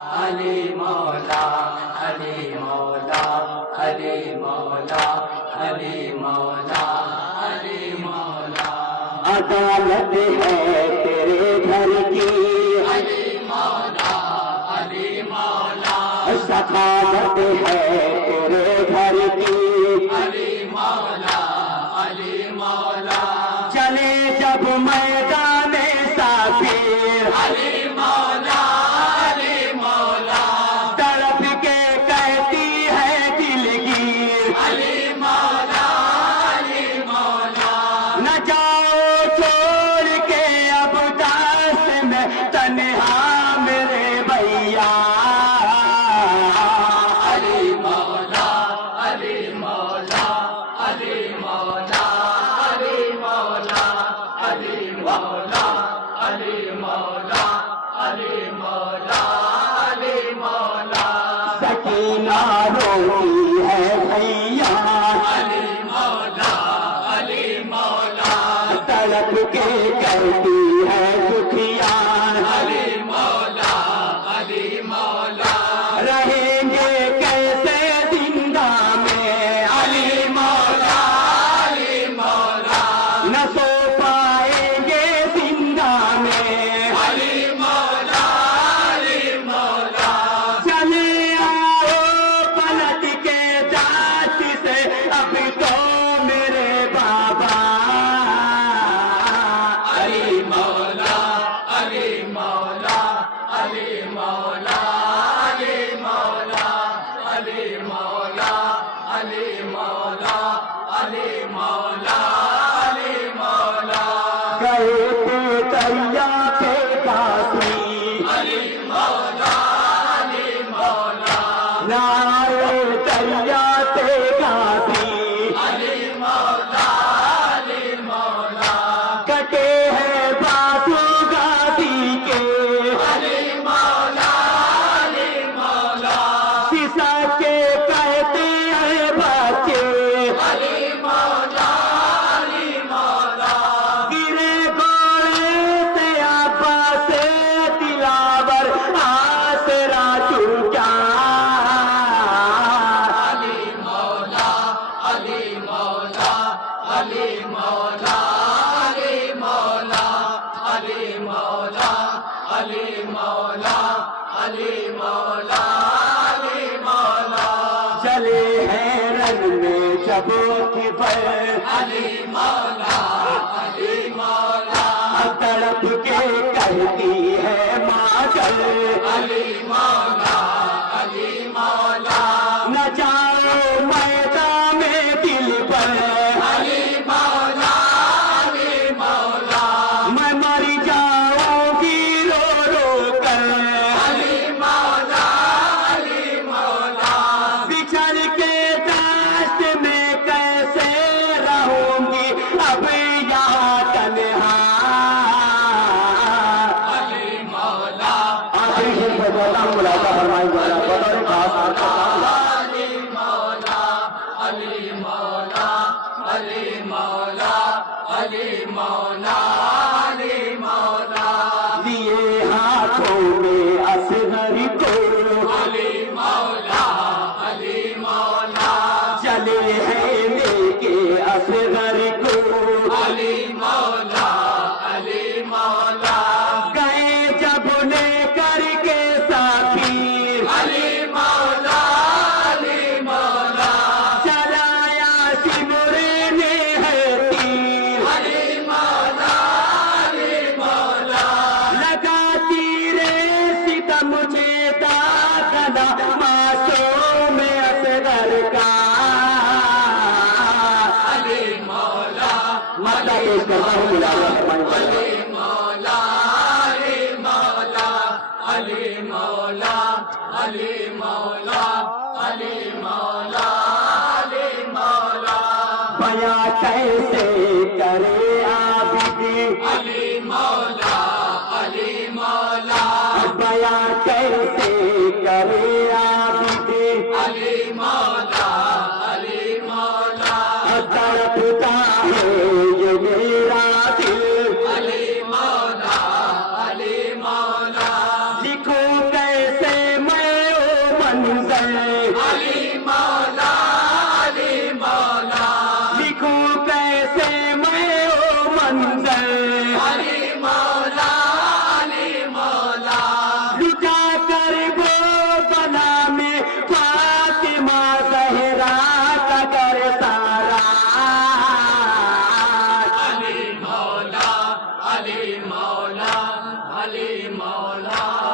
علی مولا علی مولا علی مولا علی مولا علی مولا عدالت ہے تیرے گھر کی علی مولا علی مولا سخاوت ہے تیرے گھر کی علی مولا علی مولا چلے جب میدان سافر علی مولا سکینہ روتی ہے بھیا علی مولا علی مولا تڑپ کے کرتی ہے دکھیا علی مولا علی مولا رہیں گے کیسے زندہ میں علی مولا علی مولا نہ سو پائیں گے زندہ میں علی مولا علی مولا چلے چلے ہیں رن میں جب علی مولا علی مولا تڑپ کے کہتی ہے ماجل علی مولا علی مولا نہ جاؤ میدان میں دل پر علی مولا علی مولا میں مر جاؤں گی رو رو کر علی مولا علی مولا بچھڑ کے دست میں کیسے رہوں گی اب یہاں تنہا علی مولا علی مولا علی مولا علی مولا علی مولا علی مولا علی مولا دیے ہاتھوں میں اصغر کو علی مولا علی مولا چلے ہیں لے کے اصغر کو علی مولا علی مولا گئے جب لے کر کے ساتھی علی مولا علی مولا چلایا سمرے نے ہے تیر علی مولا علی مولا لگا تیرے ستم مجھے داغنا معصوم اصغر کا علی مولا علی مولا علی مولا علی مولا علی مولا علی مولا علی مولا بیاں کیسے کرے عابد علی مولا علی مولا بیاں کیسے کرے عابد علی مولا علی مولا تڑپتا ہے یہ میرا دل علی مولا علی مولا لکھو کیسے علی مولا علی مولا